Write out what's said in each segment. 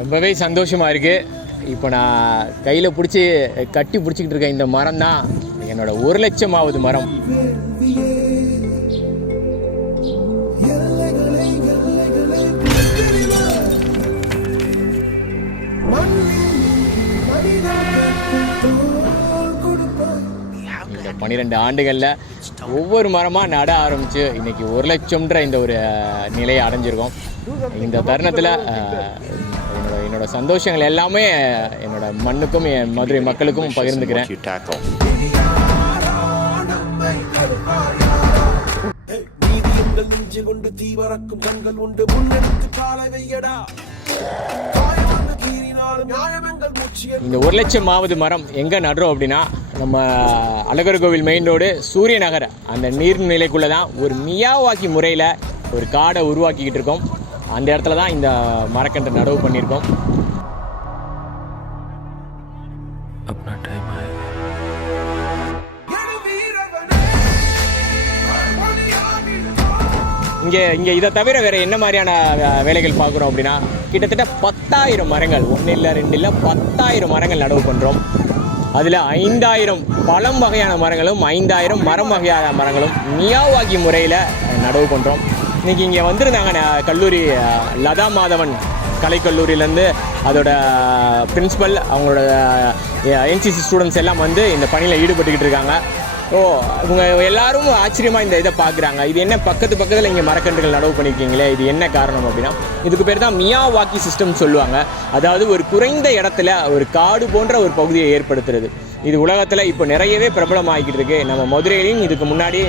ரொம்பவே சந்தோஷமாக இருக்குது. இப்போ நான் கையில் பிடிச்சி கட்டி பிடிச்சிக்கிட்டு இருக்கேன் இந்த மரம் தான் என்னோட 1,00,000வது மரம். இந்த 12 ஆண்டுகளில் ஒவ்வொரு மரமாக நட ஆரம்பித்து இன்றைக்கி 1,00,000ன்ற இந்த ஒரு நிலையை அடைஞ்சிருக்கோம். இந்த தருணத்தில் என்னோட சந்தோஷங்கள் எல்லாமே என்னோட மண்ணுக்கும் என் மதுரை மக்களுக்கும் பகிர்ந்துக்கிறேன். இந்த 1,00,000வது மரம் எங்கே நடுறோம் அப்படின்னா, நம்ம அழகர் கோவில் மெயின் ரோடு சூரிய நகர் அந்த நீர்நிலைக்குள்ளே தான் ஒரு மியாவாக்கி முறையில் ஒரு காடை உருவாக்கிக்கிட்டு இருக்கோம். அந்த இடத்துல தான் இந்த மரக்கன்றை நடவு பண்ணியிருக்கோம். இங்கே இதை தவிர வேறு என்ன மாதிரியான வேலைகள் பார்க்குறோம் அப்படின்னா, கிட்டத்தட்ட 10,000 மரங்கள், 1 இல்லை 2 இல்லை 10,000 மரங்கள் நடவு பண்ணுறோம். அதில் 5,000 பழம் வகையான மரங்களும் 5,000 மரம் வகையான மரங்களும் மியாவாக்கி முறையில் நடவு பண்ணுறோம். இன்றைக்கி இங்கே வந்திருந்தாங்க கல்லூரி லதா மாதவன் கலைக்கல்லூரியிலேருந்து அதோட பிரின்ஸிபல், அவங்களோட என்சிசி ஸ்டூடெண்ட்ஸ் எல்லாம் வந்து இந்த பணியில் ஈடுபட்டுக்கிட்டு இருக்காங்க. இவங்க எல்லாரும் ஆச்சரியமாக இந்த இதை பார்க்குறாங்க. இது என்ன பக்கத்தில் இங்கே மரக்கன்றுகள் நடவு பண்ணியிருக்கீங்களே, இது என்ன காரணம் அப்படின்னா, இதுக்கு பேர் தான் மியாவாக்கி சிஸ்டம் சொல்லுவாங்க. அதாவது ஒரு குறைந்த இடத்துல ஒரு காடு போன்ற ஒரு பகுதியை ஏற்படுத்துறது. இது உலகத்தில் இப்போ நிறையவே பிரபலமாகிக்கிட்டு இருக்கு. நம்ம மதுரையிலையும் இதுக்கு முன்னாடி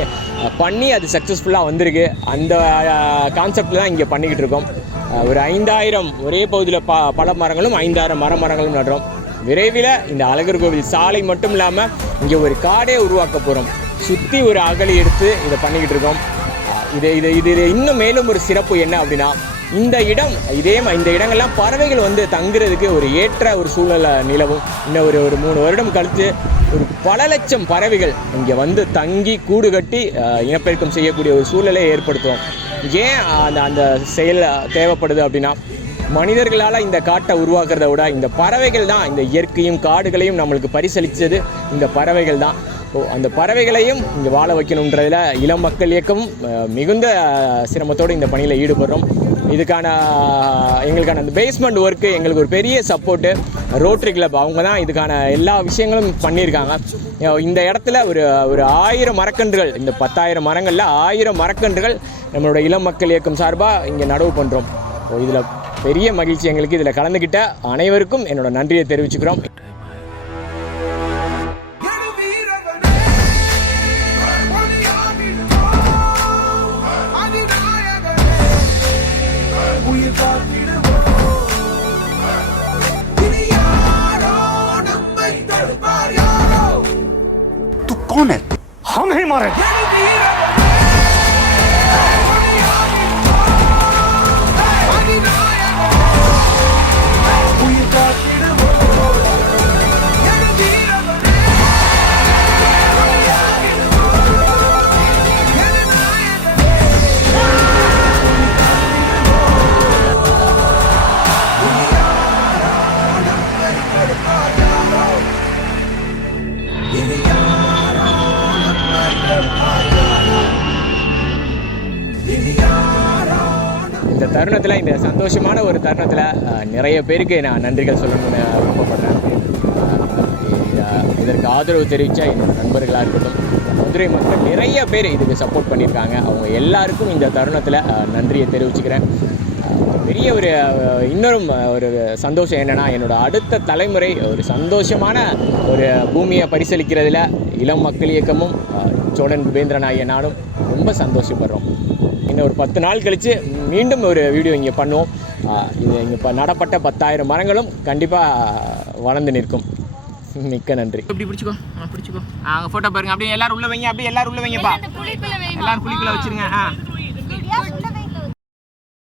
பண்ணி அது சக்ஸஸ்ஃபுல்லாக வந்திருக்கு. அந்த கான்செப்டில் தான் இங்கே பண்ணிக்கிட்டு இருக்கோம். ஒரு 5,000 ஒரே பகுதியில் பல மரங்களும் 5,000 மரங்களும் நடுறோம். விரைவில் இந்த அழகர் கோவில் சாலை மட்டும் இல்லாமல் இங்கே ஒரு காடே உருவாக்க போகிறோம். சுற்றி ஒரு அகழி எடுத்து இதை பண்ணிக்கிட்டு இருக்கோம். இது இன்னும் மேலும் ஒரு சிறப்பு என்ன அப்படின்னா, இந்த இடங்கள்லாம் பறவைகள் வந்து தங்குறதுக்கு ஒரு ஏற்ற ஒரு சூழ்நிலை நிலவும். இன்னும் ஒரு 3 வருடம் கழித்து ஒரு பல லட்சம் பறவைகள் இங்கே வந்து தங்கி கூடு கட்டி இனப்பெருக்கம் செய்யக்கூடிய ஒரு சூழ்நிலையை ஏற்படுத்துவோம். ஏன் அந்த செயல் தேவைப்படுது அப்படின்னா, மனிதர்களால் இந்த காட்டை உருவாக்குறத விட இந்த பறவைகள் தான், இந்த இயற்கையும் காடுகளையும் நம்மளுக்கு பரிசளித்தது இந்த பறவைகள் தான். அந்த பறவைகளையும் இங்கே வாழ வைக்கணுன்றதில் இளம் மக்கள் இயக்கம் மிகுந்த சிரமத்தோடு இந்த பணியில் ஈடுபடுறோம். எங்களுக்கான அந்த பேஸ்மெண்ட் ஒர்க்கு எங்களுக்கு ஒரு பெரிய சப்போர்ட்டு ரோட்டரி கிளப், அவங்க தான் இதுக்கான எல்லா விஷயங்களும் பண்ணியிருக்காங்க. இந்த இடத்துல ஒரு 1000 மரக்கன்றுகள், இந்த 10,000 மரங்களில் 1000 மரக்கன்றுகள் நம்மளோட இளம் மக்கள் இயக்கம் சார்பாக இங்கே நடவு பண்ணுறோம். இதில் பெரிய மகிழ்ச்சி எங்களுக்கு. இதில் கலந்துக்கிட்ட அனைவருக்கும் என்னோட நன்றியை தெரிவிச்சுக்கிறோம். तू कौन है? हम ही मारे. இந்த தருணத்தில், இந்த சந்தோஷமான ஒரு தருணத்தில் நிறைய பேருக்கு நான் நன்றிகள் சொல்லணும்னு விருப்பப்படுறேன். இதற்கு ஆதரவு தெரிவித்த என்னோட நண்பர்களாக இருக்கட்டும், மதுரை மக்கள் நிறைய பேர் இதுக்கு சப்போர்ட் பண்ணியிருக்காங்க. அவங்க எல்லாருக்கும் இந்த தருணத்தில் நன்றியை தெரிவிச்சுக்கிறேன். பெரிய இன்னொரு ஒரு சந்தோஷம் என்னென்னா, என்னோட அடுத்த தலைமுறை ஒரு சந்தோஷமான ஒரு பூமியை பரிசளிக்கிறதுல இளம் மக்கள் இயக்கமும் சோழன் குபேந்திரன் ஆகிய நானும் ரொம்ப சந்தோஷப்படுறோம். இன்னும் ஒரு 10 நாள் கழித்து மீண்டும் ஒரு வீடியோ இங்கே பண்ணுவோம். இது இங்கே இப்போ நடப்பட்ட 10,000 மரங்களும் கண்டிப்பாக வளர்ந்து நிற்கும். மிக்க நன்றி. இப்படி பிடிச்சிக்கோ ஃபோட்டோ பாருங்க. அப்படியே எல்லாரும் உள்ள வைங்க. அப்படியே எல்லாரும் உள்ள வைங்கப்பா. எல்லாரும் குழிக்குள்ள வச்சிருங்க.